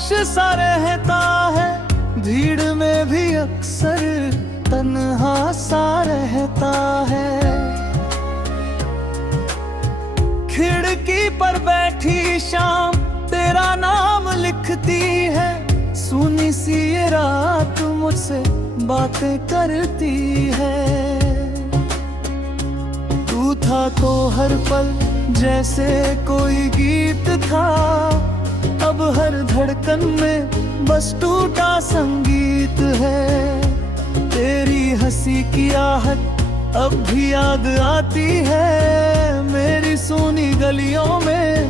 खामोश सा रहता है, भीड़ में भी अक्सर तन्हा सा रहता है। खिड़की पर बैठी शाम तेरा नाम लिखती है, सुनी सी ये रात मुझसे बातें करती है। तू था तो हर पल जैसे कोई गीत था, अब हर धड़कन में बस टूटा संगीत है। तेरी हंसी की आहट अब भी याद आती है, मेरी सोनी गलियों में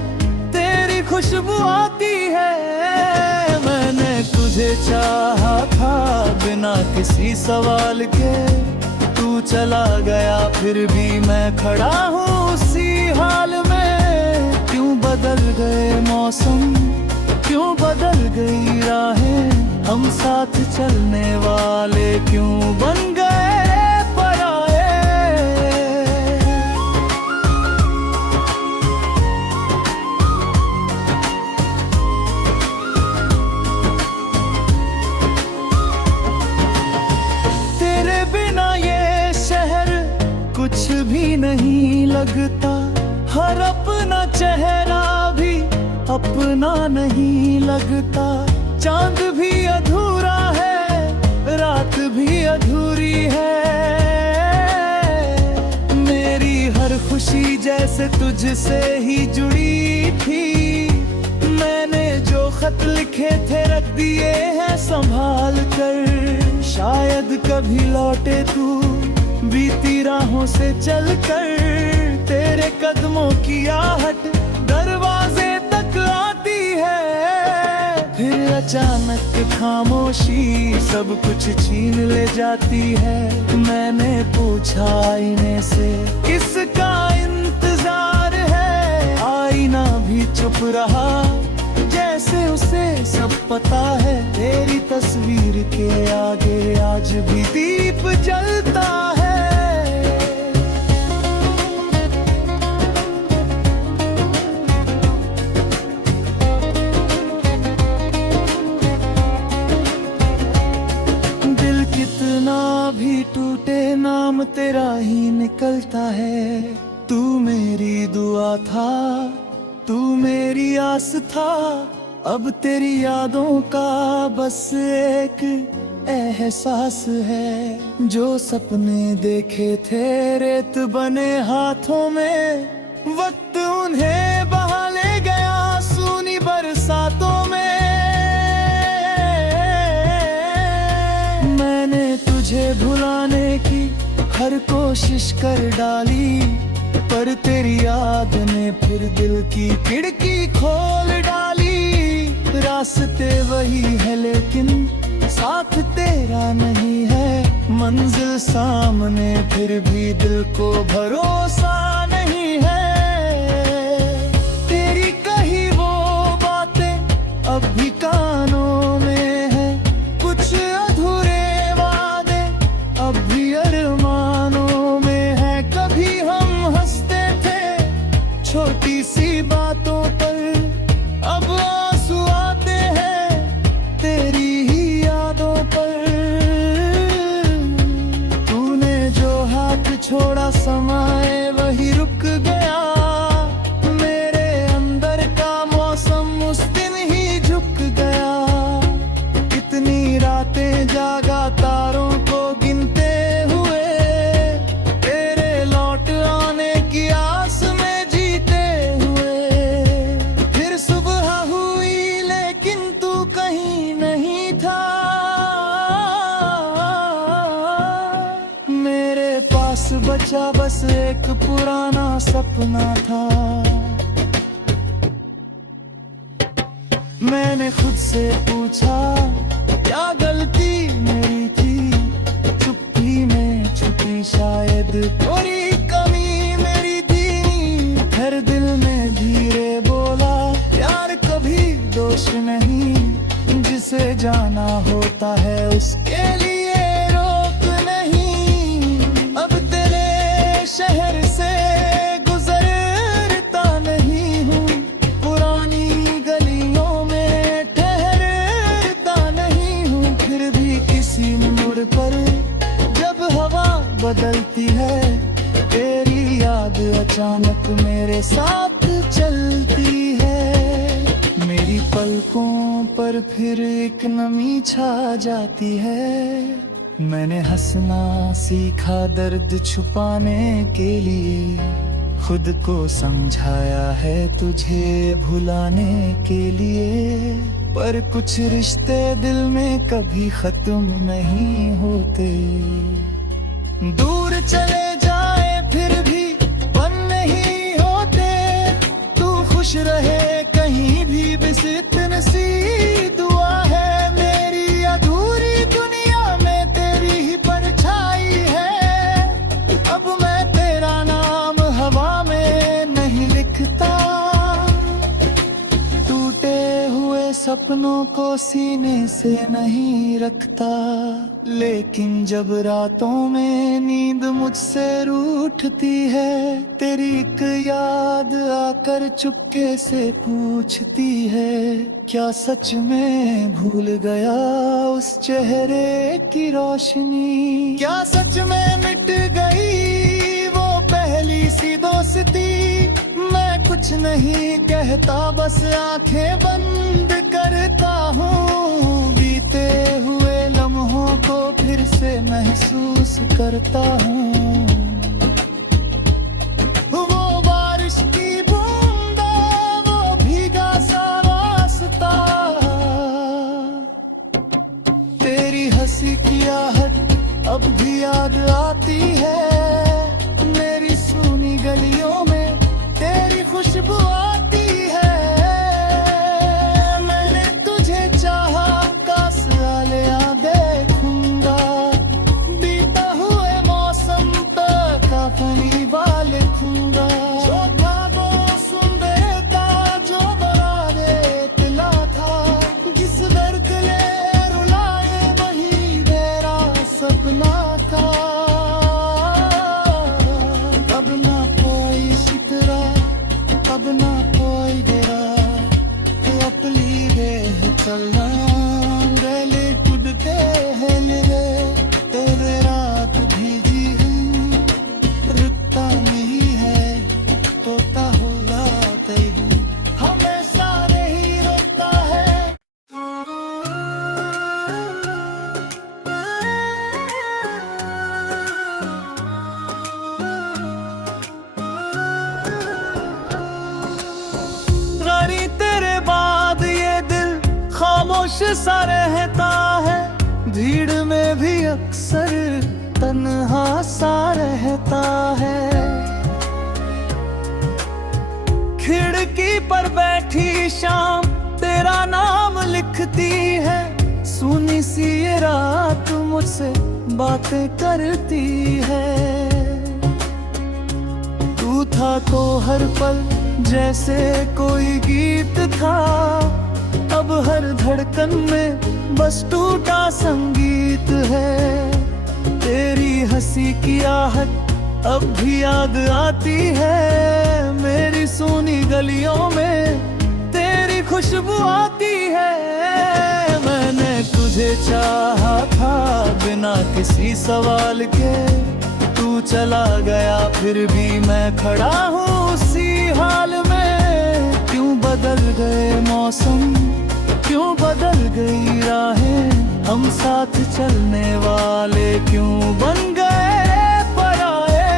तेरी खुशबू आती है। मैंने तुझे चाहा था बिना किसी सवाल के, तू चला गया फिर भी मैं खड़ा हूँ उसी हाल में। क्यों बदल गए मौसम, क्यों बदल गई राहें, हम साथ चलने वाले क्यों बन गए पराए। तेरे बिना ये शहर कुछ भी नहीं लगता, हर अपना चेहरा भी अपना नहीं लगता। चांद भी अधूरा है, रात भी अधूरी है, मेरी हर खुशी जैसे तुझसे ही जुड़ी थी। मैंने जो खत लिखे थे रख दिए हैं संभाल कर, शायद कभी लौटे तू बीती राहों से चलकर। तेरे कदमों की आहट दरवाजे तक आती है, फिर अचानक खामोशी सब कुछ छीन ले जाती है। मैंने पूछा आईने से किसका इंतजार है, आईना भी चुप रहा जैसे उसे सब पता है। तेरी तस्वीर के आगे आज भी दीप जलता है। भी टूटे नाम तेरा ही निकलता है। तू मेरी दुआ था, तू मेरी आस था, अब तेरी यादों का बस एक एहसास है। जो सपने देखे थे रेत बने हाथों में, वक्त उन्हें बहा ले गया सूनी बरसातों में। मैंने तुझे भुलाने की हर कोशिश कर डाली, पर तेरी याद ने फिर दिल की खिड़की खोल डाली। रास्ते वही है लेकिन साथ तेरा नहीं है, मंजिल सामने फिर भी दिल को भरोसा नहीं है। तेरी कही वो बातें अब भी कानों में है, कुछ अधूरे वादे अब भी अरमानों में है। कभी हम हंसते थे छोटी सी बातों पर, अब आंसू आते हैं तेरी ही यादों पर। तूने जो हाथ छोड़ा समाए वही रुक गया, मेरे अंदर का मौसम उस दिन ही झुक गया। कितनी रातें जागा तारों को गिनते हुए, तेरे लौट आने की आस में जीते हुए। फिर सुबह हुई लेकिन तू कहीं नहीं था, मेरे पास बचा बस एक पुराना सपना था। मैंने खुद से पूछा क्या गलती मेरी थी, चुप्पी में छुपी शायद थोड़ी कमी मेरी थी। हर दिल में धीरे बोला प्यार कभी दोष नहीं, जिसे जाना होता है उसके लिए रोक नहीं। अब तेरे शहर से गुजरता नहीं हूँ, पुरानी गलियों में ठहर पलकों पर फिर एक नमी छा जाती है। मैंने हंसना सीखा दर्द छुपाने के लिए, खुद को समझाया है तुझे भुलाने के लिए। पर कुछ रिश्ते दिल में कभी खत्म नहीं होते, दूर चले जाए फिर भी बन नहीं होते। तू खुश रहे कहीं भी बस इतनी सी दुआ है मेरी। अधूरी दुनिया में तेरी ही परछाई है, अब मैं तेरा नाम हवा में नहीं लिखता। टूटे हुए सपनों को सीने से नहीं रखता, लेकिन जब रातों में नींद मुझसे रूठती है, तेरी एक याद आकर चुपके से पूछती है, क्या सच में भूल गया उस चेहरे की रोशनी? क्या सच में मिट गई वो पहली सी दोस्ती? मैं कुछ नहीं कहता, बस आंखें बंद करता हूँ। बीते हुए लम्हों को फिर से महसूस करता हूँ। वो बारिश की बूंदा, वो भीगा सा रास्ता, तेरी हंसी की आहट अब भी याद आती है। मेरी सूनी गलियों में तेरी खुशबू आती है। मैंने तुझे चाहा, काश आलिया देखूंगा। बीता हुए मौसम तक अपनी बाल लिखूंगा। जो था वो सुंदरता जो बना दिला था, जिस दर्द ले रुलाए वही मेरा सपना था। अब ना कोई सितरा, अब ना कोई डेरा, अपनी रेह चलना गले कुदते हैं मेरे। तेरे रात भीगी हूँ, रुकता नहीं है, तोता होगा तैहूँ, हमेशा नहीं रोता है। रानी तेरे बाद ये दिल खामोश सा रहता है, भीड़ में भी अक्सर तन्हा सा रहता है। खिड़की पर बैठी शाम तेरा नाम लिखती है, सुनी सी ये रात मुझसे बातें करती है। तू था तो हर पल जैसे कोई गीत था, अब हर धड़कन में बस टूटा संगीत है। तेरी हंसी की आहट अब भी याद आती है। मेरी सोनी गलियों में तेरी खुशबू आती है। मैंने तुझे चाहा था बिना किसी सवाल के, तू चला गया फिर भी मैं खड़ा हूँ उसी हाल में। क्यों बदल गए मौसम, क्यों बदल गई राहें, हम साथ चलने वाले क्यों बन गए पराए।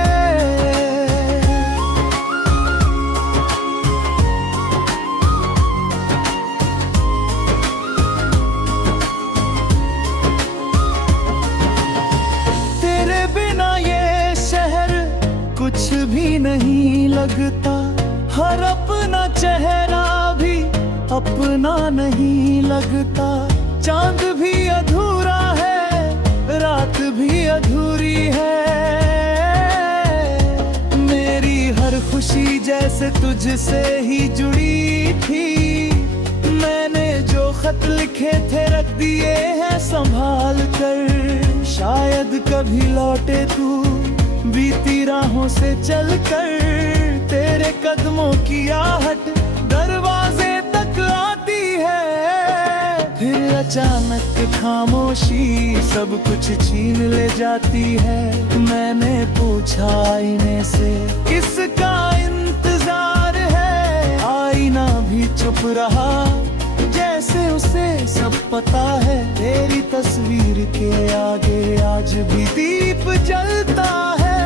तेरे बिना ये शहर कुछ भी नहीं लगता, हर अपना चेहरा भी अपना नहीं लगता। चांद भी अधूरा है, रात भी अधूरी है। मेरी हर खुशी जैसे तुझसे ही जुड़ी थी। मैंने जो खत लिखे थे रख दिए हैं संभाल कर, शायद कभी लौटे तू बीती राहों से चलकर। तेरे कदमों की आहट दरवाजे तक आती है, फिर अचानक खामोशी सब कुछ छीन ले जाती है। मैंने पूछा आईने से किसका इंतजार है, आईना भी चुप रहा। पता है तेरी तस्वीर के आगे आज भी दीप जलता है।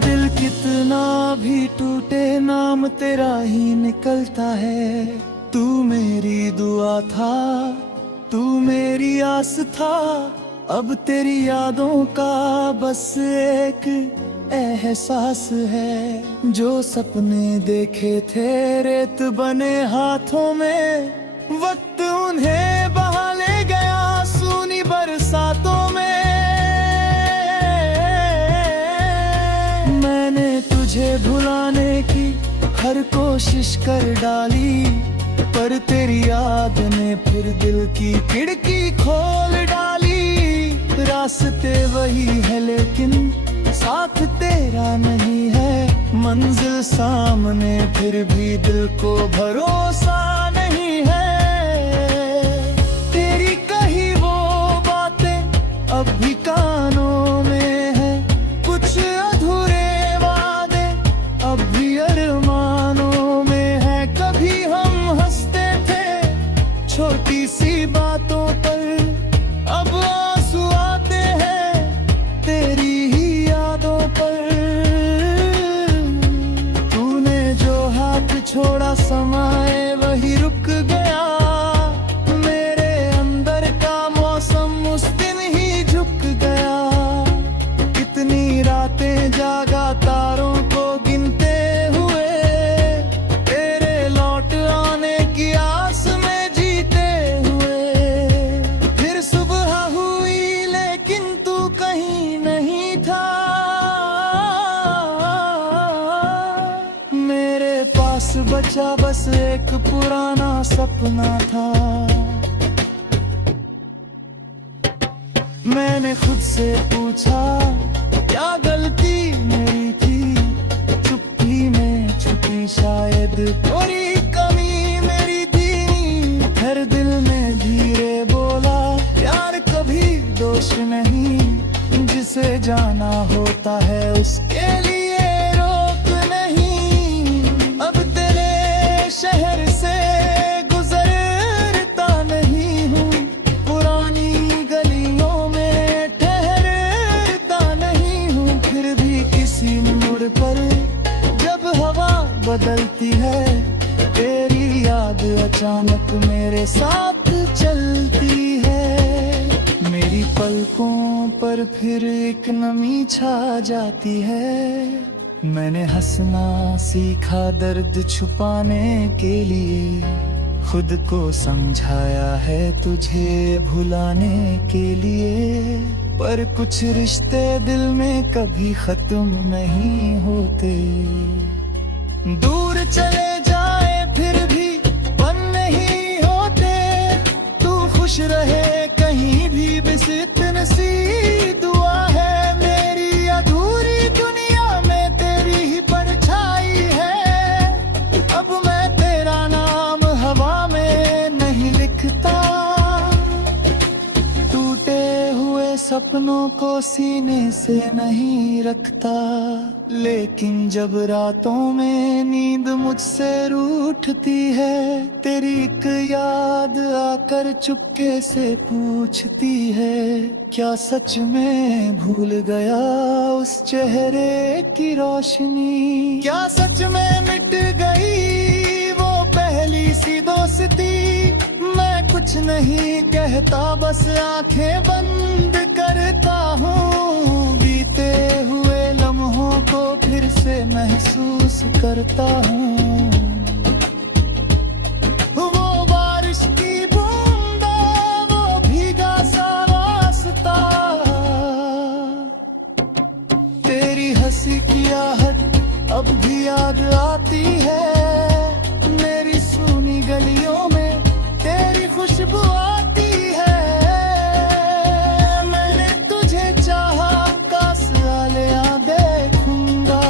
दिल कितना भी टूटे नाम तेरा ही निकलता है। तू मेरी दुआ था, तू मेरी आस था, अब तेरी यादों का बस एक एहसास है। जो सपने देखे थे रेत बने हाथों में, वक्त उन्हें बहा ले गया सूनी बरसातों में। मैंने तुझे भुलाने की हर कोशिश कर डाली, पर तेरी याद ने फिर दिल की खिड़की खोल डाली। रास्ते वही है लेकिन साथ तेरा नहीं है, मंजिल सामने फिर भी दिल को भरोसा नहीं है। तेरी कही वो बातें अब भी कानों में है, कुछ अधूरे वादे अब भी अरमानों में है। कभी हम हंसते थे छोटी सी बातों पर, अब आंसू आते हैं तेरी ही यादों पर। तूने जो हाथ छोड़ा समाए वही रुक गया, मेरे अंदर का मौसम उस दिन ही झुक गया। कितनी रातें जागा तारों को गिनते हुए, तेरे लौट आने की आस में जीते हुए। फिर सुबह हुई लेकिन तू कहीं नहीं था, मेरे पास बचा बस एक पुराना सपना था। मैंने खुद से पूछा क्या गलती मेरी थी, चुप्पी में छुपी शायद थोड़ी कमी मेरी थी। हर दिल ने धीरे बोला प्यार कभी दोष नहीं, जिसे जाना होता है उसके लिए रोक नहीं। अब तेरे शहर से गुजरता नहीं हूँ, पुरानी गलियों में ठहरता नहीं हूँ। फिर भी किसी मोड़ पर जब हवा बदलती है, तेरी याद अचानक मेरे साथ चलती है। मेरी पलकों पर फिर एक नमी छा जाती है। मैंने हंसना सीखा दर्द छुपाने के लिए, खुद को समझाया है तुझे भुलाने के लिए। पर कुछ रिश्ते दिल में कभी खत्म नहीं होते, दूर चले जाए फिर भी बन नहीं होते। तू खुश रहे कहीं भी बस इतनी सी दुआ है मेरी। अधूरी दुनिया में तेरी ही परछाई है, अब मैं तेरा नाम हवा में नहीं लिखता। टूटे हुए सपनों को सीने से नहीं रखता, लेकिन जब रातों में नींद मुझसे रूठती है, तेरी एक याद आकर चुपके से पूछती है क्या सच में भूल गया उस चेहरे की रोशनी। क्या सच में मिट गई वो पहली सी दोस्ती। मैं कुछ नहीं कहता बस आंखें बंद करता हूँ, बीते हुए लम्हों को फिर से महसूस करता हूँ। वो बारिश की बूंदा, वो भीगा सा रास्ता, तेरी हंसी की आहट अब भी याद आती है। मेरी सूनी गलियों में तेरी खुशबू आती है। मैंने तुझे चाहा काश आलिया देखूंगा,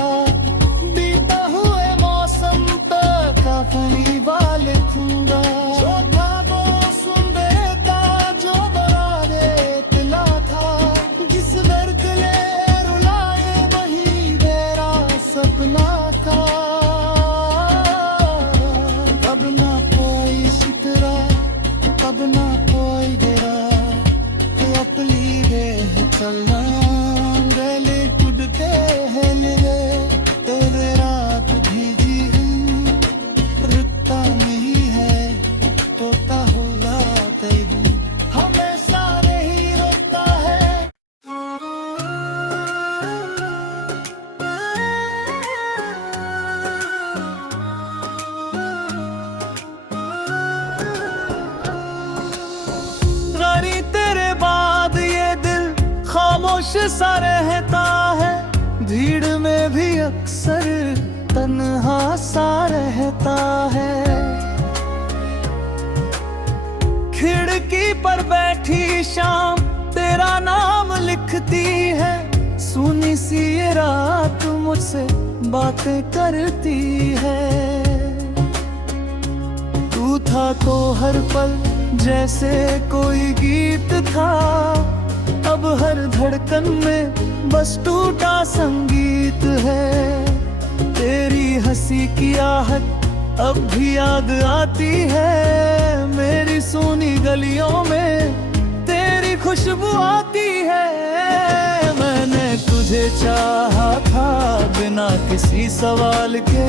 बीता हुए मौसम तक अपनी बाल लिखूंगा। जो था वो सुंदरता जो बड़ा दिला था, जिस चलना गले कुदते हैं निरे तेरे रात भीजी हूँ रुकता नहीं है तोता होगा तैबू हमेशा नहीं रोता है रानी तेरे बाद ये दिल खामोश सा रहता है भीड़ में भी अक्सर तन्हा सा रहता है खिड़की पर बैठी शाम तेरा नाम लिखती है सुनी सी ये रात मुझसे बातें करती है तू था तो हर पल जैसे कोई गीत था अब हर धड़कन में बस टूटा संगीत है तेरी हंसी की आहट अब भी याद आती है मेरी सोनी गलियों में तेरी खुशबू आती है मैंने तुझे चाहा था बिना किसी सवाल के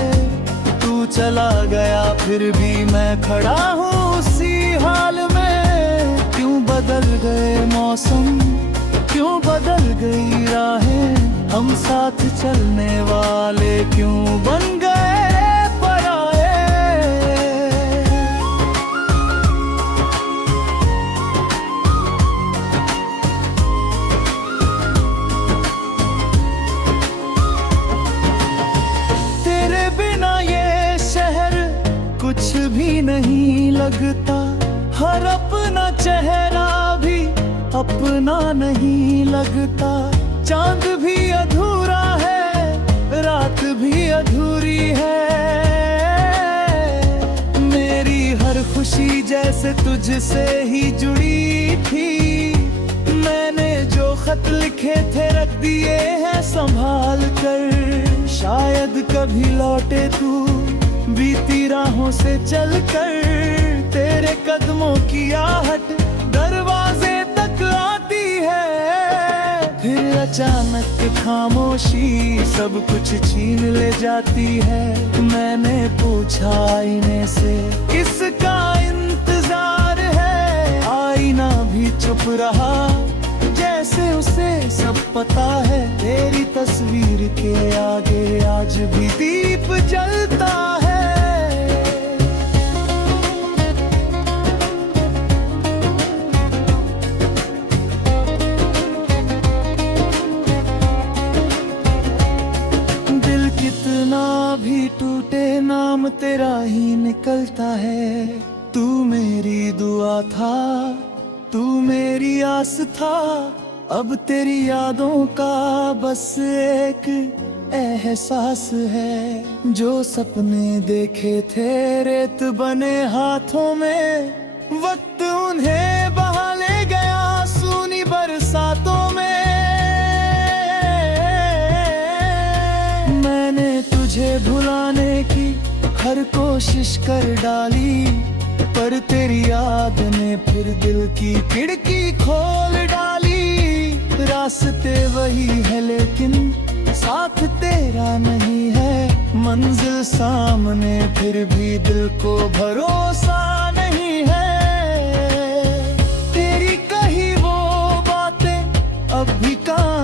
तू चला गया फिर भी मैं खड़ा हूँ उसी हाल में क्यों बदल गए मौसम क्यों बदल गई राहें हम साथ चलने वाले क्यों बन गए पराए तेरे बिना ये शहर कुछ भी नहीं लगता हर अपना चेहरा भी अपना नहीं लगता चांद भी अधूरा है रात भी अधूरी है मेरी हर खुशी जैसे तुझसे ही जुड़ी थी मैंने जो खत लिखे थे रख दिए हैं संभाल कर शायद कभी लौटे तू बीती राहों से चलकर तेरे कदमों की आहट दरवाजे तक आती है फिर अचानक खामोशी सब कुछ छीन ले जाती है मैंने पूछा आईने से किसका इंतजार है आईना भी चुप रहा जैसे उसे सब पता है तेरी तस्वीर के आगे आज भी दीप जलता है दिल कितना भी टूटे नाम तेरा ही निकलता है तू मेरी दुआ था तू मेरी आस था अब तेरी यादों का बस एक एहसास है जो सपने देखे थे रेत बने हाथों में वक्त उन्हें बहा ले गया सूनी बरसातों में मैंने तुझे भुलाने की हर कोशिश कर डाली पर तेरी याद ने फिर दिल की खिड़की खोल डाली रास्ते वही है लेकिन साथ तेरा नहीं है मंजिल सामने फिर भी दिल को भरोसा नहीं है तेरी कही वो बातें अब भी काम